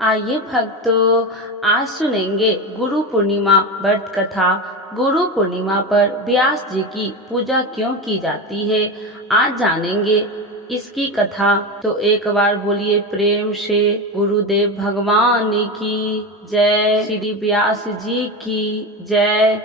आइए भक्तों, आज सुनेंगे गुरु पूर्णिमा व्रत कथा। गुरु पूर्णिमा पर व्यास जी की पूजा क्यों की जाती है, आज जानेंगे इसकी कथा। तो एक बार बोलिए प्रेम से गुरुदेव भगवान की जय, श्री व्यास जी की जय।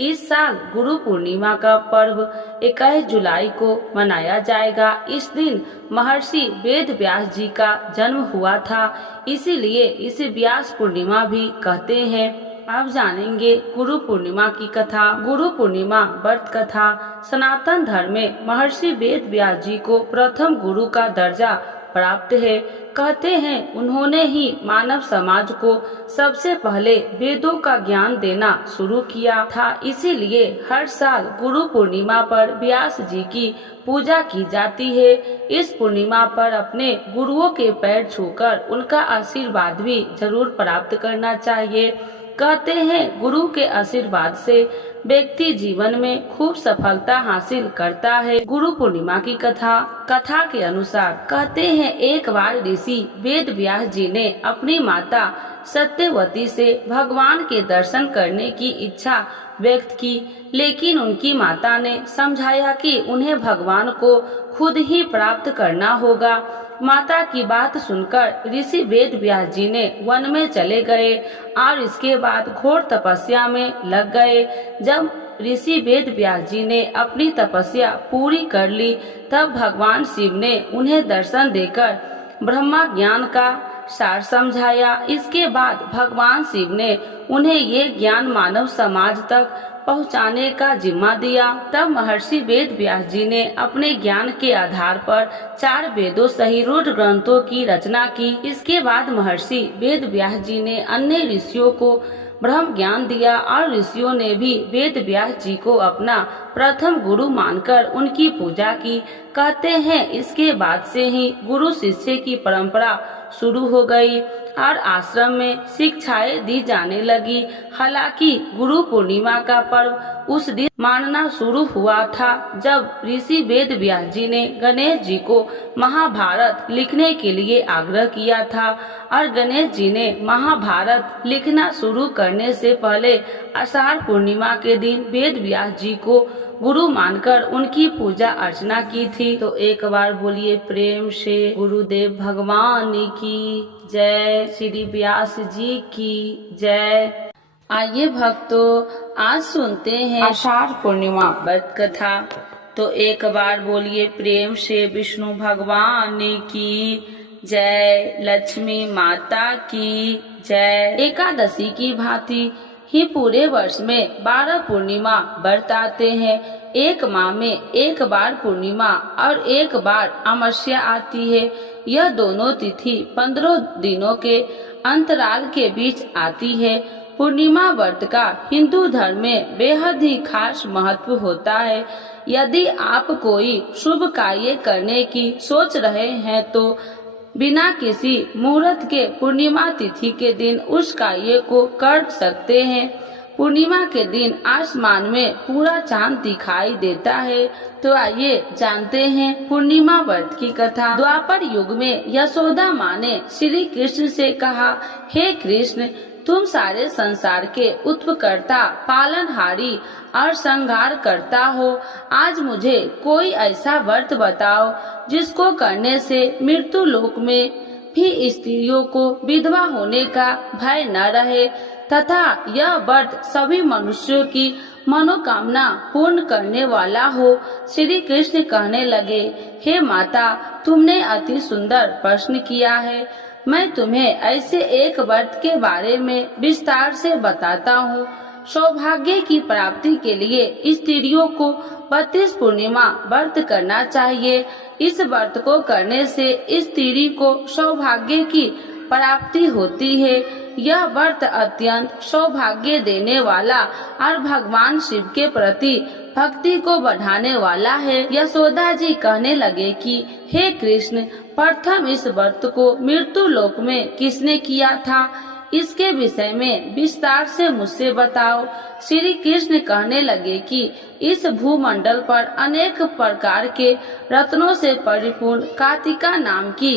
इस साल गुरु पूर्णिमा का पर्व 21 जुलाई को मनाया जाएगा। इस दिन महर्षि वेद व्यास जी का जन्म हुआ था, इसीलिए इसे व्यास पूर्णिमा भी कहते हैं। अब जानेंगे गुरु पूर्णिमा की कथा। गुरु पूर्णिमा व्रत कथा। सनातन धर्म में महर्षि वेद व्यास जी को प्रथम गुरु का दर्जा प्राप्त है। कहते हैं उन्होंने ही मानव समाज को सबसे पहले वेदों का ज्ञान देना शुरू किया था। इसीलिए हर साल गुरु पूर्णिमा पर व्यास जी की पूजा की जाती है। इस पूर्णिमा पर अपने गुरुओं के पैर छूकर उनका आशीर्वाद भी जरूर प्राप्त करना चाहिए। कहते हैं गुरु के आशीर्वाद से व्यक्ति जीवन में खूब सफलता हासिल करता है। गुरु पूर्णिमा की कथा। कथा के अनुसार कहते हैं एक बार ऋषि वेद व्यास जी ने अपनी माता सत्यवती से भगवान के दर्शन करने की इच्छा व्यक्त की, लेकिन उनकी माता ने समझाया कि उन्हें भगवान को खुद ही प्राप्त करना होगा। माता की बात सुनकर ऋषि वेद व्यास जी ने वन में चले गए और इसके बाद घोर तपस्या में लग गए। जब ऋषि वेद व्यास जी ने अपनी तपस्या पूरी कर ली, तब भगवान शिव ने उन्हें दर्शन देकर ब्रह्मा ज्ञान का सार समझाया। इसके बाद भगवान शिव ने उन्हें ये ज्ञान मानव समाज तक पहुंचाने का जिम्मा दिया। तब महर्षि वेद व्यास जी ने अपने ज्ञान के आधार पर 4 वेदों सहित रूढ़ ग्रंथों की रचना की। इसके बाद महर्षि वेद व्यास जी ने अन्य ऋषियों को ब्रह्म ज्ञान दिया और ऋषियों ने भी वेद व्यास जी को अपना प्रथम गुरु मानकर उनकी पूजा की। कहते हैं इसके बाद से ही गुरु शिष्य की परंपरा शुरू हो गई और आश्रम में शिक्षाएं दी जाने लगी। हालांकि गुरु पूर्णिमा का पर्व उस दिन मानना शुरू हुआ था जब ऋषि वेद व्यास जी ने गणेश जी को महाभारत लिखने के लिए आग्रह किया था और गणेश जी ने महाभारत लिखना शुरू करने से पहले आषाढ़ पूर्णिमा के दिन वेद व्यास जी को गुरु मानकर उनकी पूजा अर्चना की थी। तो एक बार बोलिए प्रेम से गुरुदेव भगवान की जय, श्री व्यास जी की जय। आइए भक्तों, आज सुनते हैं आषाढ़ पूर्णिमा व्रत कथा। तो एक बार बोलिए प्रेम से विष्णु भगवान की जय, लक्ष्मी माता की जय। एकादशी की भांति ही पूरे वर्ष में 12 पूर्णिमा व्रत आते हैं। एक माह में एक बार पूर्णिमा और एक बार अमावस्या आती है। यह दोनों तिथि 15 दिनों के अंतराल के बीच आती है। पूर्णिमा व्रत का हिंदू धर्म में बेहद ही खास महत्व होता है। यदि आप कोई शुभ कार्य करने की सोच रहे हैं तो बिना किसी मुहूर्त के पूर्णिमा तिथि के दिन उस कार्य को कर सकते हैं। पूर्णिमा के दिन आसमान में पूरा चांद दिखाई देता है। तो आइए जानते हैं पूर्णिमा व्रत की कथा। द्वापर युग में यशोदा माँ ने श्री कृष्ण से कहा, हे कृष्ण, तुम सारे संसार के उत्पकर्ता, पालनहारी और संहार करता हो। आज मुझे कोई ऐसा व्रत बताओ जिसको करने से मृत्यु लोक में भी स्त्रियों को विधवा होने का भय न रहे तथा यह व्रत सभी मनुष्यों की मनोकामना पूर्ण करने वाला हो। श्री कृष्ण कहने लगे, हे माता, तुमने अति सुंदर प्रश्न किया है। मैं तुम्हें ऐसे एक व्रत के बारे में विस्तार से बताता हूँ। सौभाग्य की प्राप्ति के लिए स्त्रियों को 32 पूर्णिमा व्रत करना चाहिए। इस व्रत को करने से स्त्री को सौभाग्य की प्राप्ति होती है। यह व्रत अत्यंत सौभाग्य देने वाला और भगवान शिव के प्रति भक्ति को बढ़ाने वाला है। यशोदा जी कहने लगे कि हे कृष्ण, प्रथम इस व्रत को मृत्यु लोक में किसने किया था, इसके विषय में विस्तार से मुझसे बताओ। श्री कृष्ण कहने लगे कि इस भूमंडल पर अनेक प्रकार के रत्नों से परिपूर्ण कार्तिका नाम की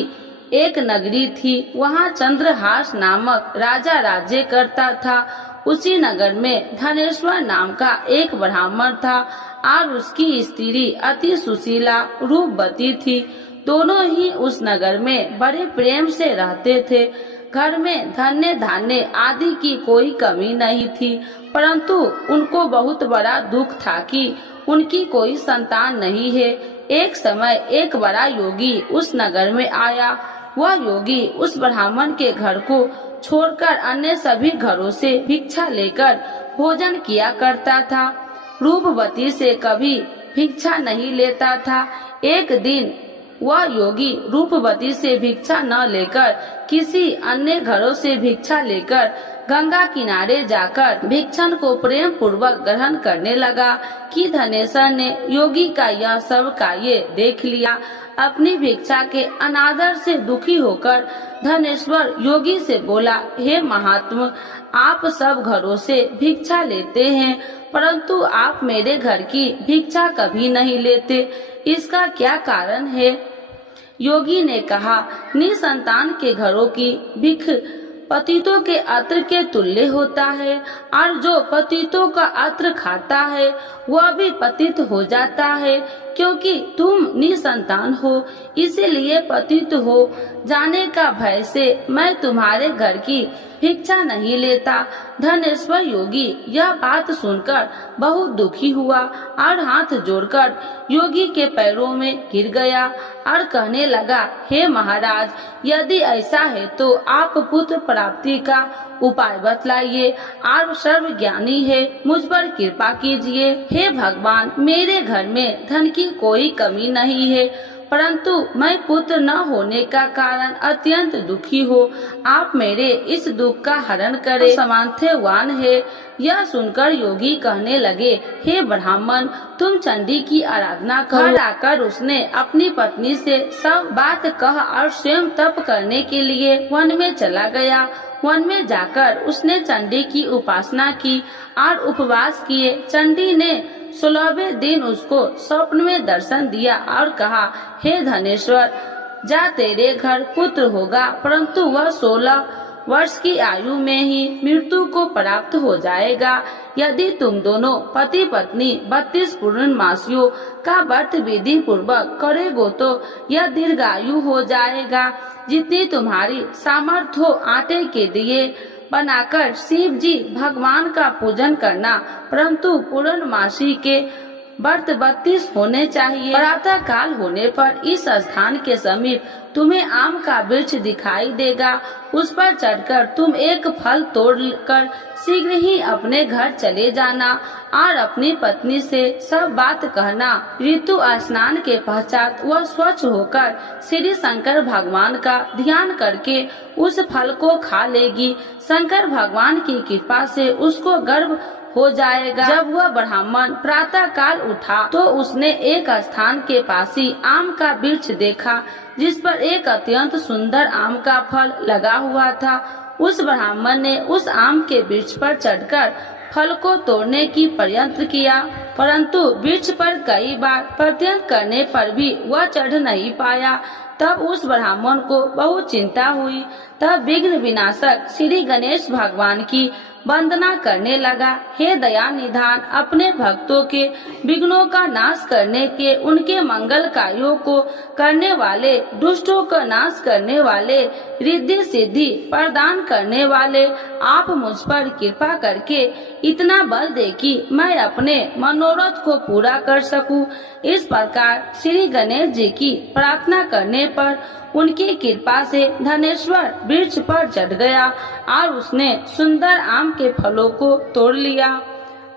एक नगरी थी, वहाँ चंद्रहास नामक राजा राज्य करता था। उसी नगर में धनेश्वर नाम का एक ब्राह्मण था और उसकी स्त्री अति सुशीला रूपवती थी। दोनों ही उस नगर में बड़े प्रेम से रहते थे। घर में धन्य धान्य आदि की कोई कमी नहीं थी, परंतु उनको बहुत बड़ा दुख था कि उनकी कोई संतान नहीं है। एक समय एक बड़ा योगी उस नगर में आया। वह योगी उस ब्राह्मण के घर को छोड़कर अन्य सभी घरों से भिक्षा लेकर भोजन किया करता था। रूपवती से कभी भिक्षा नहीं लेता था। एक दिन वह योगी रूपवती से भिक्षा न लेकर किसी अन्य घरों से भिक्षा लेकर गंगा किनारे जाकर भिक्षण को प्रेम पूर्वक ग्रहण करने लगा कि धनेश्वर ने योगी का यह सब कार्य देख लिया। अपनी भिक्षा के अनादर से दुखी होकर धनेश्वर योगी से बोला, हे महात्मा, आप सब घरों से भिक्षा लेते हैं, परंतु आप मेरे घर की भिक्षा कभी नहीं लेते, इसका क्या कारण है? योगी ने कहा, निसंतान के घरों की भिख पतितों के अत्र के तुल्य होता है, और जो पतितों का अत्र खाता है वह भी पतित हो जाता है। क्योंकि तुम निसंतान हो, इसीलिए पतित हो जाने का भय से मैं तुम्हारे घर की भिक्षा नहीं लेता। धनेश्वर योगी यह बात सुनकर बहुत दुखी हुआ और हाथ जोड़कर योगी के पैरों में गिर गया और कहने लगा, हे महाराज, यदि ऐसा है तो आप पुत्र प्राप्ति का उपाय बतलाइए। आप सर्वज्ञानी है, मुझ पर कृपा कीजिए। हे भगवान, मेरे घर में धन की कोई कमी नहीं है, परंतु मैं पुत्र न होने का कारण अत्यंत दुखी हो। आप मेरे इस दुख का हरण करें, सामर्थ्यवान है। यह सुनकर योगी कहने लगे, हे ब्राह्मण, तुम चंडी की आराधना करो। आकर उसने अपनी पत्नी से सब बात कह और स्वयं तप करने के लिए वन में चला गया। वन में जाकर उसने चंडी की उपासना की और उपवास किए। चंडी ने 16वें दिन उसको स्वप्न में दर्शन दिया और कहा, हे धनेश्वर, जा, तेरे घर पुत्र होगा, परंतु वह 16 वर्ष की आयु में ही मृत्यु को प्राप्त हो जाएगा। यदि तुम दोनों पति पत्नी 32 पूर्णमासियों का व्रत विधि पूर्वक करेगो तो यह दीर्घायु हो जाएगा। जितनी तुम्हारी सामर्थ्य हो, आटे के दिए बनाकर शिव जी भगवान का पूजन करना, परंतु पूर्णमासी के व्रत 32 होने चाहिए। प्रातः काल होने पर इस स्थान के समीप तुम्हें आम का वृक्ष दिखाई देगा। उस पर चढ़कर तुम एक फल तोड़कर शीघ्र ही अपने घर चले जाना और अपनी पत्नी से सब बात कहना। ऋतु स्नान के पश्चात वह स्वच्छ होकर श्री शंकर भगवान का ध्यान करके उस फल को खा लेगी। शंकर भगवान की कृपा से उसको गर्भ हो जाएगा। जब वह ब्राह्मण प्रातः काल उठा तो उसने एक स्थान के पास ही आम का वृक्ष देखा, जिस पर एक अत्यंत सुंदर आम का फल लगा हुआ था। उस ब्राह्मण ने उस आम के वृक्ष पर चढ़कर फल को तोड़ने की प्रयत्न किया, परंतु वृक्ष पर कई बार प्रयत्न करने पर भी वह चढ़ नहीं पाया। तब उस ब्राह्मण को बहुत चिंता हुई। तब विघ्न विनाशक श्री गणेश भगवान की वंदना करने लगा। हे दया निधान, अपने भक्तों के विघ्नों का नाश करने के, उनके मंगल कार्यों को करने वाले, दुष्टों का नाश करने वाले, रिद्धि सिद्धि प्रदान करने वाले, आप मुझ पर कृपा करके इतना बल दे कि मैं अपने मनोरथ को पूरा कर सकूं। इस प्रकार श्री गणेश जी की प्रार्थना करने पर उनकी कृपा से धनेश्वर वृक्ष पर चढ़ गया और उसने सुंदर आम के फलों को तोड़ लिया।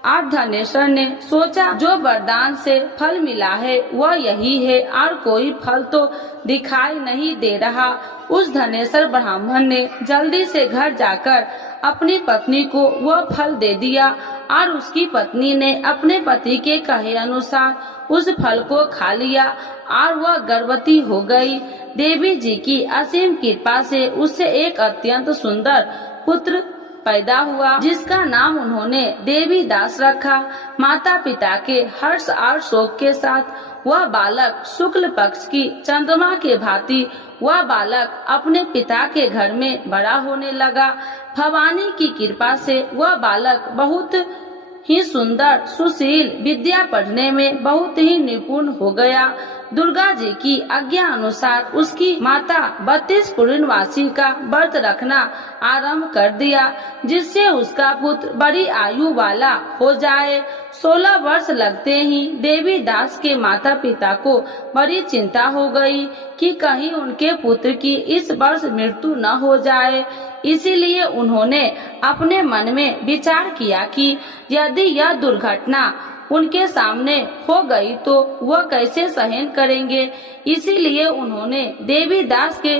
और धनेश्वर ने सोचा, जो वरदान से फल मिला है वह यही है और कोई फल तो दिखाई नहीं दे रहा। उस धनेश्वर ब्राह्मण ने जल्दी से घर जाकर अपनी पत्नी को वह फल दे दिया और उसकी पत्नी ने अपने पति के कहे अनुसार उस फल को खा लिया और वह गर्भवती हो गई। देवी जी की असीम कृपा से उससे एक अत्यंत सुंदर पुत्र पैदा हुआ, जिसका नाम उन्होंने देवी दास रखा। माता पिता के हर्ष और शोक के साथ वह बालक शुक्ल पक्ष की चंद्रमा के भांति वह बालक अपने पिता के घर में बड़ा होने लगा। भवानी की कृपा से वह बालक बहुत ही सुंदर, सुशील, विद्या पढ़ने में बहुत ही निपुण हो गया। दुर्गा जी की आज्ञा अनुसार उसकी माता 32 पूर्णमासी का व्रत रखना आरंभ कर दिया, जिससे उसका पुत्र बड़ी आयु वाला हो जाए। 16 वर्ष लगते ही देवी दास के माता पिता को बड़ी चिंता हो गई कि कहीं उनके पुत्र की इस वर्ष मृत्यु न हो जाए। इसीलिए उन्होंने अपने मन में विचार किया कि यदि यह दुर्घटना उनके सामने हो गई तो वह कैसे सहन करेंगे। इसीलिए उन्होंने देवी दास के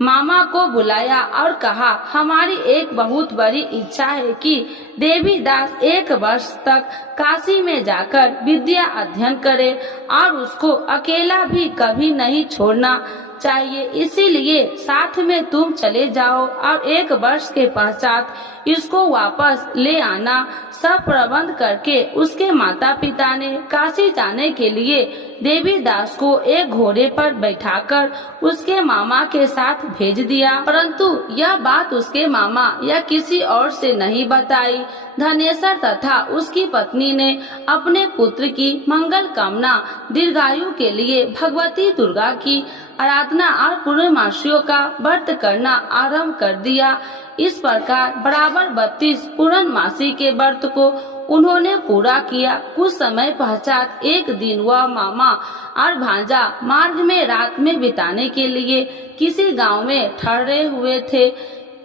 मामा को बुलाया और कहा, हमारी एक बहुत बड़ी इच्छा है कि देवी दास 1 वर्ष तक काशी में जाकर विद्या अध्ययन करे और उसको अकेला भी कभी नहीं छोड़ना चाहिए। इसीलिए साथ में तुम चले जाओ और 1 वर्ष के पश्चात इसको वापस ले आना। सब प्रबंध करके उसके माता पिता ने काशी जाने के लिए देवी दास को एक घोड़े पर बैठाकर उसके मामा के साथ भेज दिया। परंतु यह बात उसके मामा या किसी और से नहीं बताई। धनेश्वर तथा उसकी पत्नी ने अपने पुत्र की मंगल कामना दीर्घायु के लिए भगवती दुर्गा की आराधना और पूर्णमासियों का व्रत करना आरंभ कर दिया। इस प्रकार बराबर 32 पूर्णमासी के व्रत को उन्होंने पूरा किया। कुछ समय पश्चात एक दिन वह मामा और भांजा मार्ग में रात में बिताने के लिए किसी गांव में ठहरे हुए थे।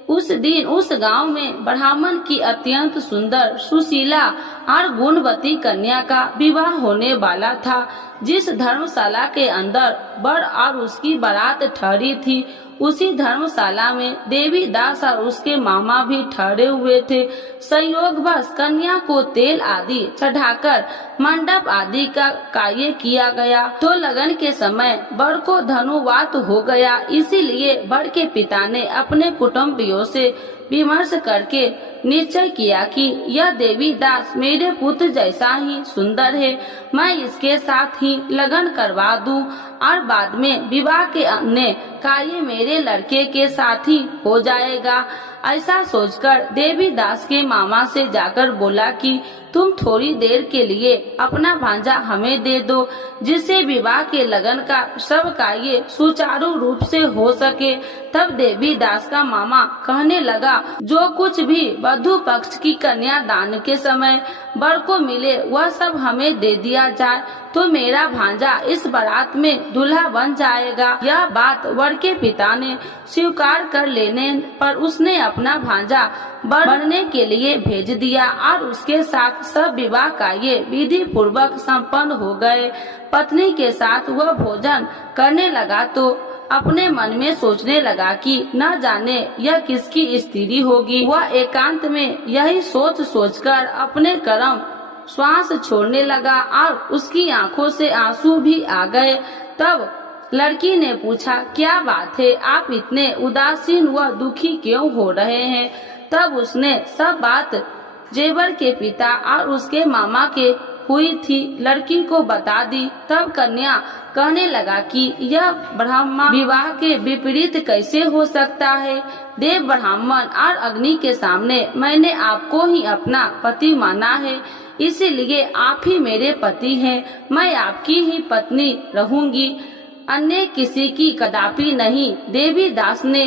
उस दिन उस गांव में ब्राह्मण की अत्यंत सुंदर, सुशीला और गुणवती कन्या का विवाह होने वाला था। जिस धर्मशाला के अंदर वर और उसकी बारात ठहरी थी, उसी धर्मशाला में देवी दास और उसके मामा भी ठहरे हुए थे। संयोगवश कन्या को तेल आदि चढ़ाकर मंडप आदि का कार्य किया गया। तो लगन के समय वर को धनुवात हो गया। इसीलिए वर के पिता ने अपने कुटुंबियों से विमर्श करके निश्चय किया कि यह देवी दास मेरे पुत्र जैसा ही सुंदर है, मैं इसके साथ ही लगन करवा दूं और बाद में विवाह के अन्य कार्य मेरे लड़के के साथ ही हो जाएगा। ऐसा सोचकर देवी दास के मामा से जाकर बोला कि तुम थोड़ी देर के लिए अपना भांजा हमें दे दो, जिससे विवाह के लगन का सब कार्य सुचारू रूप से हो सके। तब देवी दास का मामा कहने लगा, जो कुछ भी वधु पक्ष की कन्या दान के समय वर को मिले वह सब हमें दे दिया जाए, तो मेरा भांजा इस बारात में दूल्हा बन जाएगा। यह बात वर के पिता ने स्वीकार कर लेने पर उसने अपना भांजा वर बनने के लिए भेज दिया और उसके साथ सब विवाह कार्य विधि पूर्वक संपन्न हो गए। पत्नी के साथ वह भोजन करने लगा तो अपने मन में सोचने लगा कि न जाने यह किसकी स्त्री होगी। वह एकांत में यही सोच सोचकर अपने कर्म श्वास छोड़ने लगा और उसकी आंखों से आंसू भी आ गए। तब लड़की ने पूछा, क्या बात है, आप इतने उदासीन व दुखी क्यों हो रहे हैं? तब उसने सब बात जेवर के पिता और उसके मामा के हुई थी लड़की को बता दी। तब कन्या कहने लगा कि यह ब्राह्मण विवाह के विपरीत कैसे हो सकता है। देव ब्राह्मण और अग्नि के सामने मैंने आपको ही अपना पति माना है, इसीलिए आप ही मेरे पति हैं। मैं आपकी ही पत्नी रहूंगी, अन्य किसी की कदापि नहीं। देवी दास ने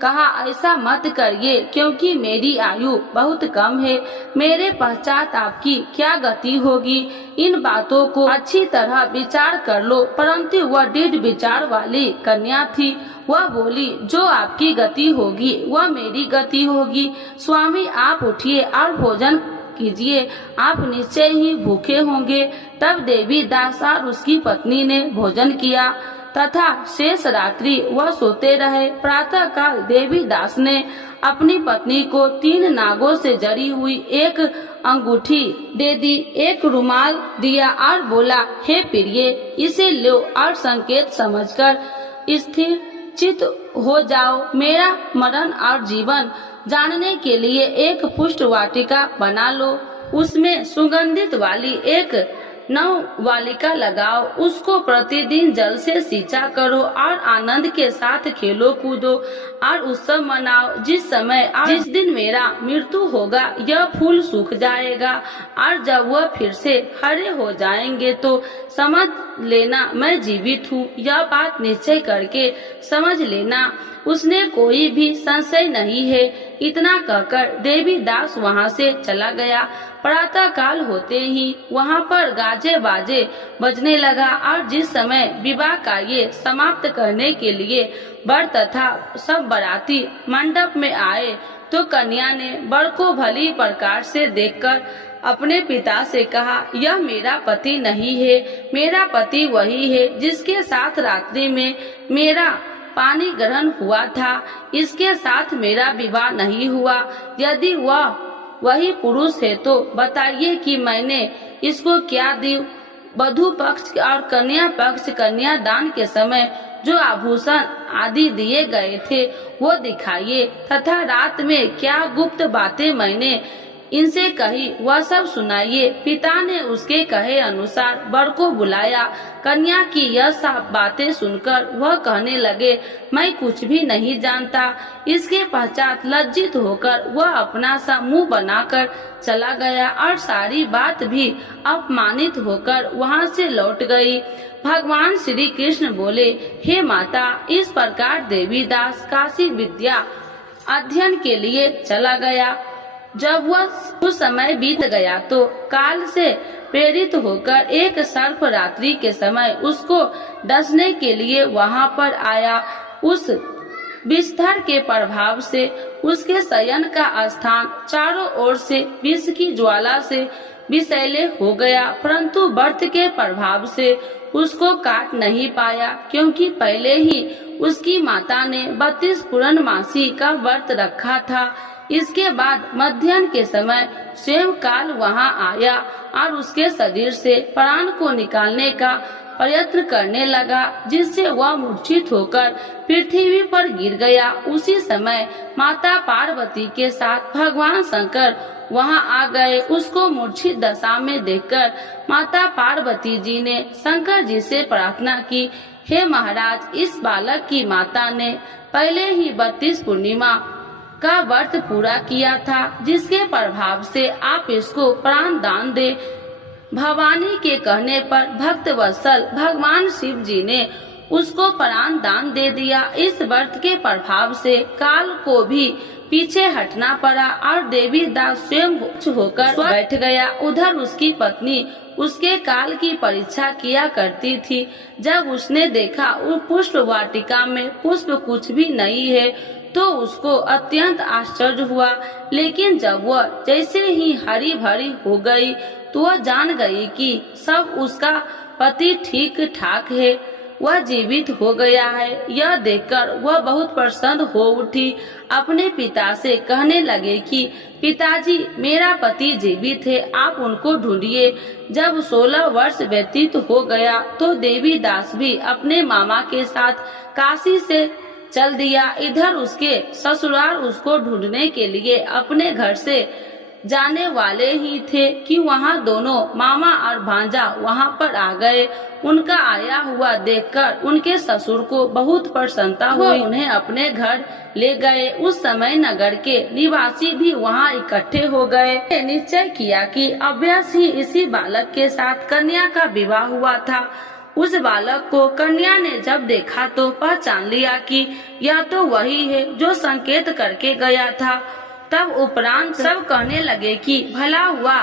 कहा, ऐसा मत करिए, क्योंकि मेरी आयु बहुत कम है। मेरे पश्चात आपकी क्या गति होगी, इन बातों को अच्छी तरह विचार कर लो। परंतु वह दृढ़ विचार वाली कन्या थी। वह बोली, जो आपकी गति होगी वह मेरी गति होगी। स्वामी, आप उठिए और भोजन कीजिए, आप निश्चय ही भूखे होंगे। तब देवी दास और उसकी पत्नी ने भोजन किया तथा शेष रात्रि वह सोते रहे। प्रातः काल देवी दास ने अपनी पत्नी को 3 नागों से जड़ी हुई एक अंगूठी दे दी, एक रुमाल दिया और बोला, हे प्रिय, इसे लो और संकेत समझकर स्थिर चित हो जाओ। मेरा मरण और जीवन जानने के लिए एक पुष्ट वाटिका बना लो, उसमें सुगंधित वाली एक नववालिका लगाओ, उसको प्रतिदिन जल से सिंचा करो और आनंद के साथ खेलो कूदो और उत्सव मनाओ। जिस दिन मेरा मृत्यु होगा यह फूल सूख जाएगा और जब वह फिर से हरे हो जाएंगे तो समझ लेना मैं जीवित हूँ। यह बात निश्चय करके समझ लेना, उसने कोई भी संशय नहीं है। इतना कहकर देवीदास वहाँ से चला गया। प्रातः काल होते ही वहाँ पर गाजे बाजे बजने लगा और जिस समय विवाह कार्य समाप्त करने के लिए वर तथा सब बाराती मंडप में आए तो कन्या ने वर को भली प्रकार से देखकर अपने पिता से कहा, यह मेरा पति नहीं है, मेरा पति वही है जिसके साथ रात्रि में मेरा पानी ग्रहण हुआ था। इसके साथ मेरा विवाह नहीं हुआ। यदि वह वही पुरुष है तो बताइए कि मैंने इसको क्या दी। वधू पक्ष और कन्या पक्ष कन्यादान के समय जो आभूषण आदि दिए गए थे वो दिखाइए तथा रात में क्या गुप्त बातें मैंने इनसे कही वह सब सुनाइए। पिता ने उसके कहे अनुसार वर को बुलाया। कन्या की यह सब बातें सुनकर वह कहने लगे, मैं कुछ भी नहीं जानता। इसके पश्चात लज्जित होकर वह अपना सा मुंह बनाकर चला गया और सारी बात भी अपमानित होकर वहां से लौट गई। भगवान श्री कृष्ण बोले, हे माता, इस प्रकार देवीदास काशी विद्या अध्ययन के लिए चला गया। जब वह कुछ समय बीत गया तो काल से प्रेरित होकर एक सर्प रात्रि के समय उसको डसने के लिए वहां पर आया। उस विस्तार के प्रभाव से उसके शयन का स्थान चारों ओर से विष की ज्वाला से विषैले हो गया, परंतु व्रत के प्रभाव से उसको काट नहीं पाया, क्योंकि पहले ही उसकी माता ने 32 पूर्णमासी का व्रत रखा था। इसके बाद मध्याह्न के समय स्वयं काल वहां आया और उसके शरीर से प्राण को निकालने का प्रयत्न करने लगा, जिससे वह मूर्छित होकर पृथ्वी पर गिर गया। उसी समय माता पार्वती के साथ भगवान शंकर वहां आ गए। उसको मूर्छित दशा में देखकर माता पार्वती जी ने शंकर जी से प्रार्थना की, हे महाराज, इस बालक की माता ने पहले ही 32 पूर्णिमा का व्रत पूरा किया था, जिसके प्रभाव से आप इसको प्राण दान दे। भवानी के कहने पर भक्त वत्सल भगवान शिव जी ने उसको प्राण दान दे दिया। इस व्रत के प्रभाव से काल को भी पीछे हटना पड़ा और देवीदास स्वयं होकर बैठ गया। उधर उसकी पत्नी उसके काल की परीक्षा किया करती थी। जब उसने देखा उस पुष्प वाटिका में पुष्प कुछ भी नहीं है तो उसको अत्यंत आश्चर्य हुआ, लेकिन जब वह जैसे ही हरी भरी हो गई तो वह जान गई कि सब उसका पति ठीक ठाक है, वह जीवित हो गया है। यह देखकर वह बहुत प्रसन्न हो उठी। अपने पिता से कहने लगे कि पिताजी, मेरा पति जीवित है, आप उनको ढूंढिए। जब 16 वर्ष व्यतीत हो गया तो देवीदास भी अपने मामा के साथ काशी से चल दिया। इधर उसके ससुराल उसको ढूंढने के लिए अपने घर से जाने वाले ही थे कि वहाँ दोनों मामा और भांजा वहाँ पर आ गए। उनका आया हुआ देखकर उनके ससुर को बहुत प्रसन्नता हुई। उन्हें अपने घर ले गए। उस समय नगर के निवासी भी वहाँ इकट्ठे हो गए। निश्चय किया कि अवश्य ही इसी बालक के साथ कन्या का विवाह हुआ था। उस बालक को कन्या ने जब देखा तो पहचान लिया कि यह तो वही है जो संकेत करके गया था। तब उपरांत सब कहने लगे कि भला हुआ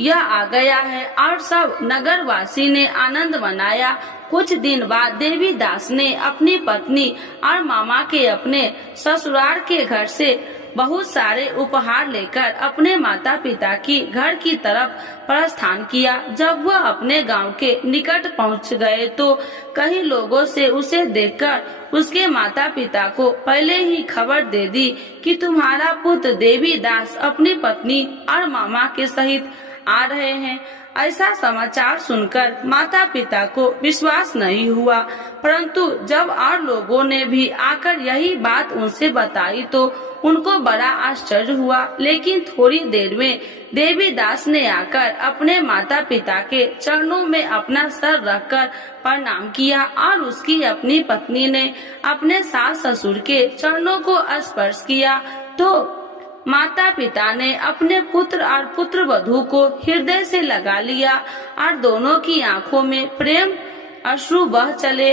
यह आ गया है, और सब नगरवासी ने आनंद मनाया। कुछ दिन बाद देवीदास ने अपनी पत्नी और मामा के अपने ससुराल के घर से बहुत सारे उपहार लेकर अपने माता पिता की घर की तरफ प्रस्थान किया। जब वह अपने गांव के निकट पहुंच गए तो कई लोगों से उसे देखकर उसके माता पिता को पहले ही खबर दे दी कि तुम्हारा पुत्र देवीदास अपनी पत्नी और मामा के सहित आ रहे हैं। ऐसा समाचार सुनकर माता पिता को विश्वास नहीं हुआ, परंतु जब और लोगों ने भी आकर यही बात उनसे बताई तो उनको बड़ा आश्चर्य हुआ। लेकिन थोड़ी देर में देवीदास ने आकर अपने माता पिता के चरणों में अपना सर रखकर प्रणाम किया और उसकी अपनी पत्नी ने अपने सास ससुर के चरणों को स्पर्श किया तो माता पिता ने अपने पुत्र और पुत्र वधू को हृदय से लगा लिया और दोनों की आंखों में प्रेम अश्रु बह चले।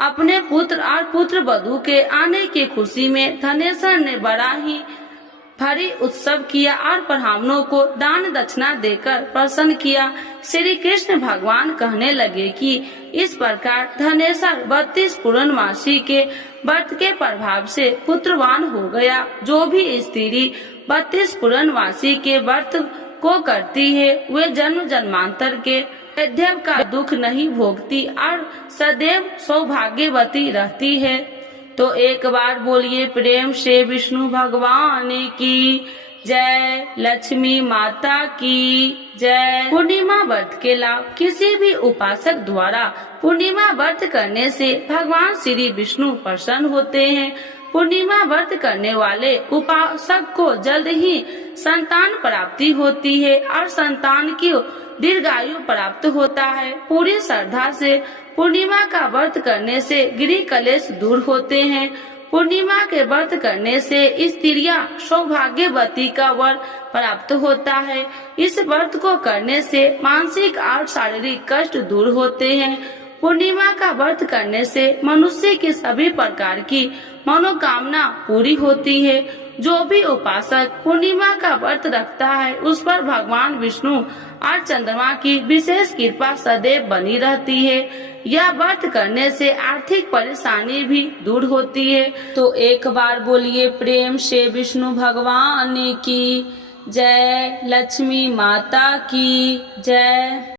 अपने पुत्र और पुत्र वधू के आने की खुशी में धनेश्वर ने बड़ा ही भारी उत्सव किया और ब्राह्मणों को दान दक्षिणा देकर प्रसन्न किया। श्री कृष्ण भगवान कहने लगे कि इस प्रकार धनेश्वर 32 पूर्णमासी के व्रत के प्रभाव से पुत्रवान हो गया। जो भी स्त्री 32 पूर्णमासी के व्रत को करती है वे जन्म जन्मांतर के वैधव्य का दुख नहीं भोगती और सदैव सौभाग्यवती रहती है। तो एक बार बोलिए प्रेम से विष्णु भगवान की जय, लक्ष्मी माता की जय। पूर्णिमा व्रत के लाभ। किसी भी उपासक द्वारा पूर्णिमा व्रत करने से भगवान श्री विष्णु प्रसन्न होते हैं। पूर्णिमा व्रत करने वाले उपासक को जल्द ही संतान प्राप्ति होती है और संतान की दीर्घायु प्राप्त होता है। पूरी श्रद्धा से पूर्णिमा का व्रत करने से गृह कलेश दूर होते हैं। पूर्णिमा के व्रत करने से स्त्रियां सौभाग्यवती का वर प्राप्त होता है। इस व्रत को करने से मानसिक और शारीरिक कष्ट दूर होते हैं। पूर्णिमा का व्रत करने से मनुष्य की सभी प्रकार की मनोकामना पूरी होती है। जो भी उपासक पूर्णिमा का व्रत रखता है उस पर भगवान विष्णु और चंद्रमा की विशेष कृपा सदैव बनी रहती है। यह व्रत करने से आर्थिक परेशानी भी दूर होती है। तो एक बार बोलिए प्रेम से विष्णु भगवान की जय, लक्ष्मी माता की जय।